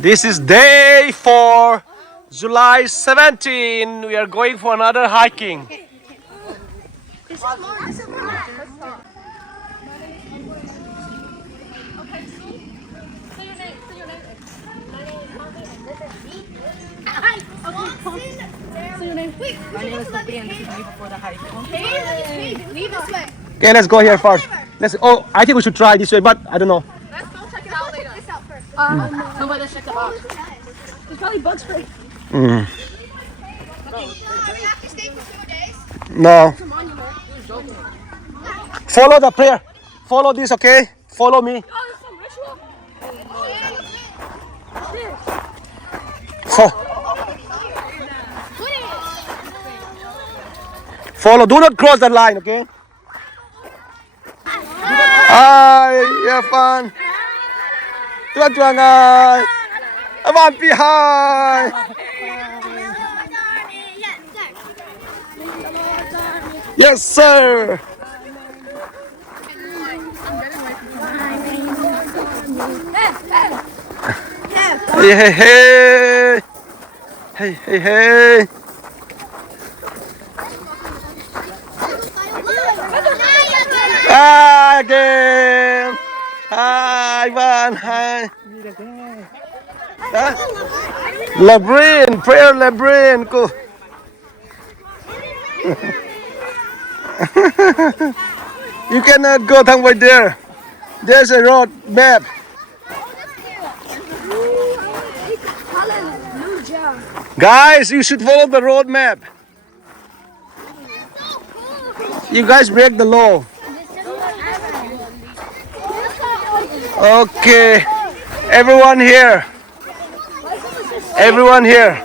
This is day 4, July 17. We are going for another hiking. My name is Sophia and this is me before the hike. Leave this way. Okay, let's go here first. Oh, I think we should try this way, but I don't know. Let's go check it out later. This out first. No, but let's check the box. There's probably bug spray. Mm. We have to stay for 2 days. No. Follow the prayer. Follow this, okay? Follow me. Oh, there's some ritual. Follow. Do not cross that line, okay? Hi, have fun. Tuan guys. Avan hi. Yes, sir. Hey, hey, hey. Hey, hey, hey. Hi again. Hi, Ivan. Hi. Huh? Labyrinth, prayer labyrinth. Go. You cannot go down right there. There's a road map. Guys, you should follow the road map. You guys break the law. Okay, everyone here. Everyone here.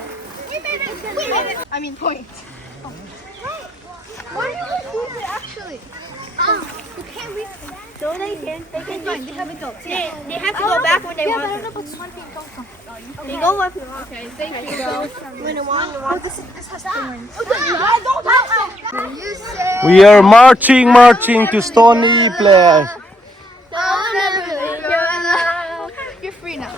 I mean, point. Why do you do it actually? You can't reach them. So they can Fine, they haven't go. they have to go back when they want to. They go up Okay, thank you. when they want. Oh, this has don't touch it. You say. We are marching to Stony Place. I'll never leave your love. You're free now.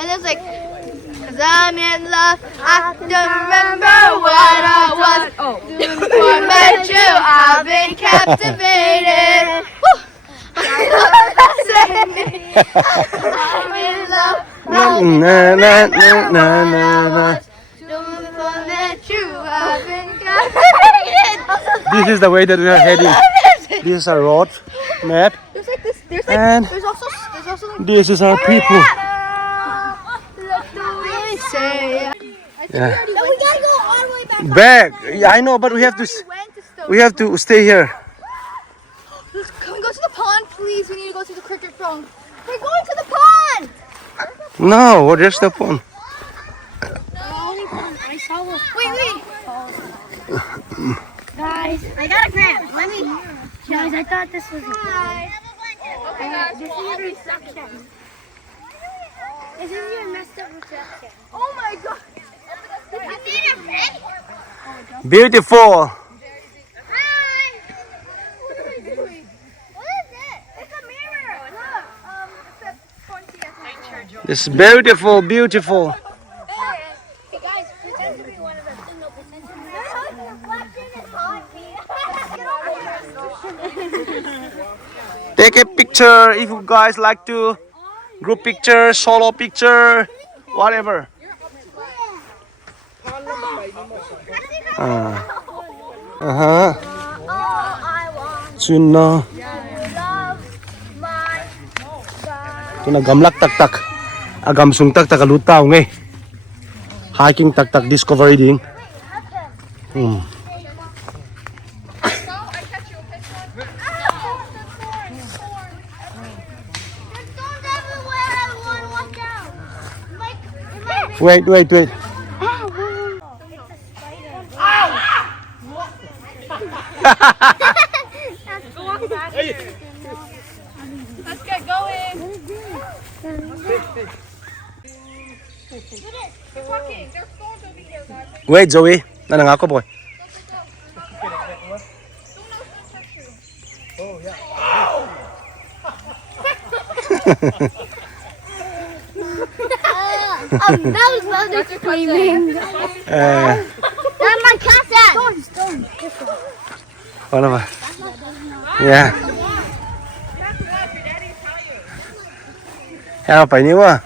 And it's like, 'cause I'm in love. I don't remember what I was. Before I met you, I've been captivated. Woo! I'm in love. Na, na, na, na, na. Before I met you, I've been captivated. This is the way that we are heading. This is a road map, There's like this. and There's also like. this is our people. Let the wind say. Yeah. No, we gotta go all the way back. Back. Yeah, I know, but we have to. Went to Stone. We have to stay here. Can we go to the pond, please? We need to go to the cricket ground. We're going to the pond. No, what is the point? I saw one. Wait. Guys, I got a cramp. Let me. Guys, I thought this was. Hi. Okay, guys. This is your reception. This is your messed up reception. Oh my God. You need a pen? Beautiful. Hi. What are we doing? What is it? It's a mirror. Look. It's a pointy. It's beautiful, beautiful. Hey guys, pretend to be one of us. No, pretend to be. Take a picture if you guys like to. Group picture, solo picture, whatever. Uh-huh. Sino? Ito na gamlak tak-tak. Agam sung tak-tak alutaw ngay. Hiking tak-tak discovery ding. Wait. Let's get going. Keep walking. There's storms over here, guys. Wait, Zoe. Nanang ako, boy. That was mother screaming. That's my cousin. What am I? Yeah. Heo phải níu à?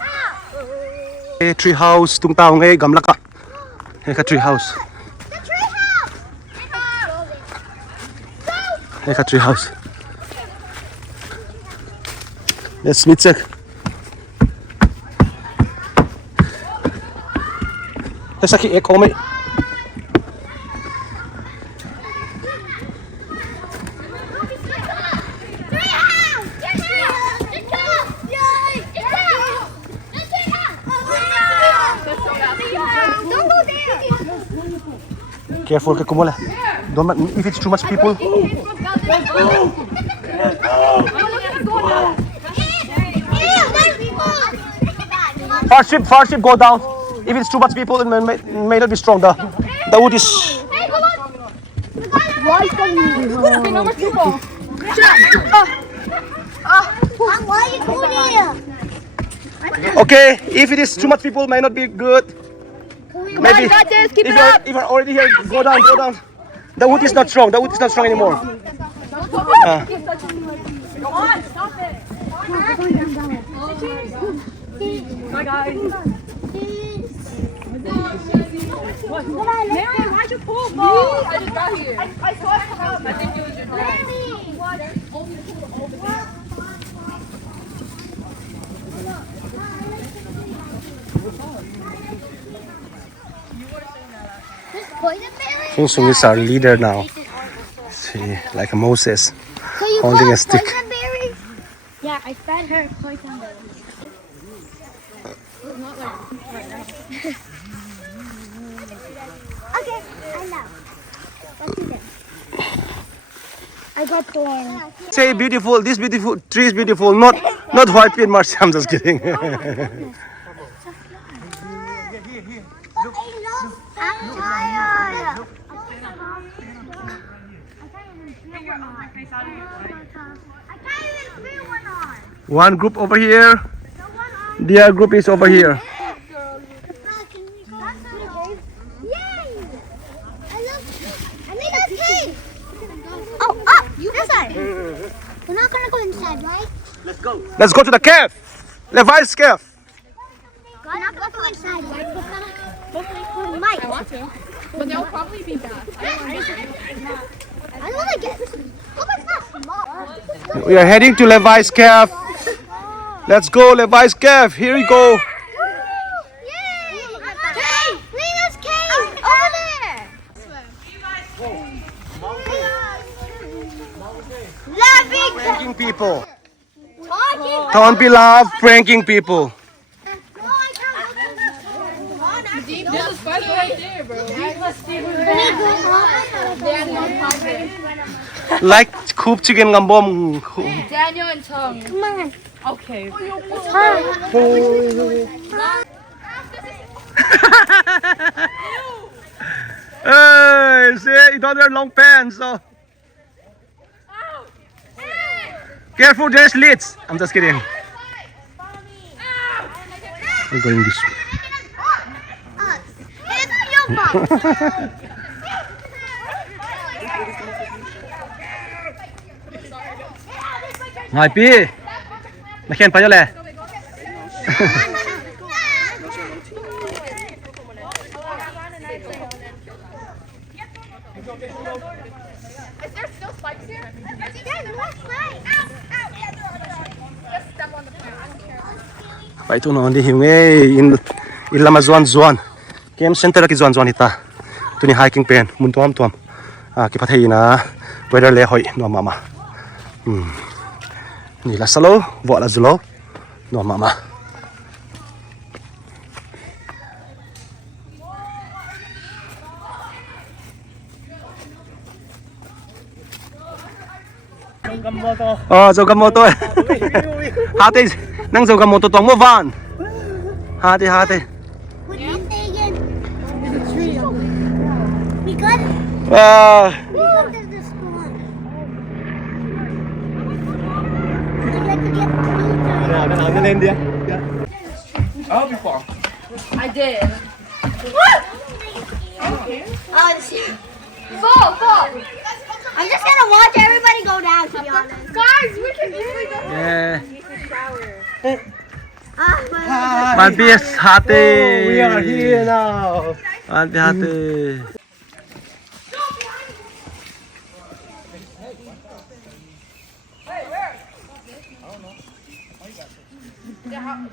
Tree house tung tao ngay gầm lắc à? Cái tree house. The tree house. Cái tree house. Let's meet check. Thế sao khi echo mấy? Careful, que como lá. Don't if it's too much people. Far ship, go down. If it's too much people, it may not be strong. The wood is. Why are you doing here? Okay, if it is too much people, may not be good. Maybe if you're already here, go down. The wood is not strong. The wood is not strong anymore. Come on, stop it. Bye, guys. What? Mary, why'd you pull? I just got here. I saw it come out. I think it was your dad. Poison is our leader now. See, like a Moses So you holding a caught stick. poison berries? Yeah, I fed her poison berries. Okay, I know. Let's do this. I got thorns. Say beautiful. This beautiful tree is beautiful. Not white pin Marcy. I'm just kidding. I'm tired. I can't even feel one on. One group over here. The other group is over here. This side. We're not gonna go inside, right? Let's go to the cave. Levi's cave. We're not gonna go inside, right? We might. I want to, but they'll probably be bad. I don't wanna get. Oh, it's not small. We are heading to Levi's cave. Let's go, Levi's cave. Here we go. Yay! Cave! Lena's cave! Over there! Laughing! Pranking people. Talking! Don't be loud pranking people. There's a spider right there, bro. Like coop chicken gambom. Daniel and Tom. Come on. Okay. Hey, see, you don't wear long pants, so. Careful, there's slits. I'm just kidding. We're going this way. It's your fault. Ngồi pi. Mày khen phải cho lẹ. Is there still spikes here? Phải tu nó đi hiểu nghe in lama zuan. Kem center ki zuan hita. Tu ni hiking pen mun tuam. Ki pathai na weather le hoi no mama. Ni la salo, vợ là zulo. No mama. Dầu găm mô tô. Hà tê, năng dầu găm mô tô toang mô van. Hà tê. What do you say again? There's a tree over there. We got it. Look at this one. I'd like to get blue. Cái nào lên đi. I'll be far. I did. Fall. I'm just gonna watch everybody go down, to be honest. Guys, we can easily go. Yeah. Ah, Man be happy. We are here now. Man be happy.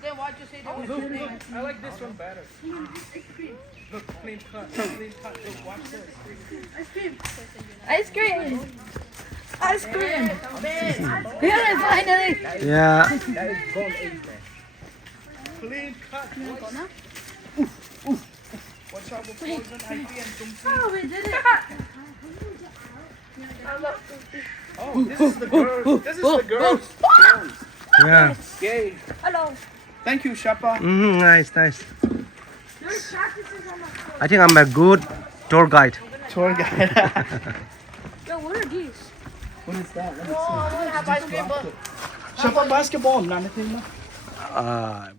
Then why'd you say that was your name? I like this one better. Look, clean cut. Look, watch this. Ice cream. Ice cream. Here it is, finally. Yeah. That is gold 8, man. Clean cut. Watch out for poison, ivy, and tumsi. Oh, we did it. Oh, this is the girls. This is the girls. Yeah. Yay. Hello. Thank you, Shapa. Nice. I think I'm a good tour guide. Tour guide. Yo, what are these? What is that? Let me Oh, I want to have ice cream, but see. Shapa basketball. Not a thing. Uh,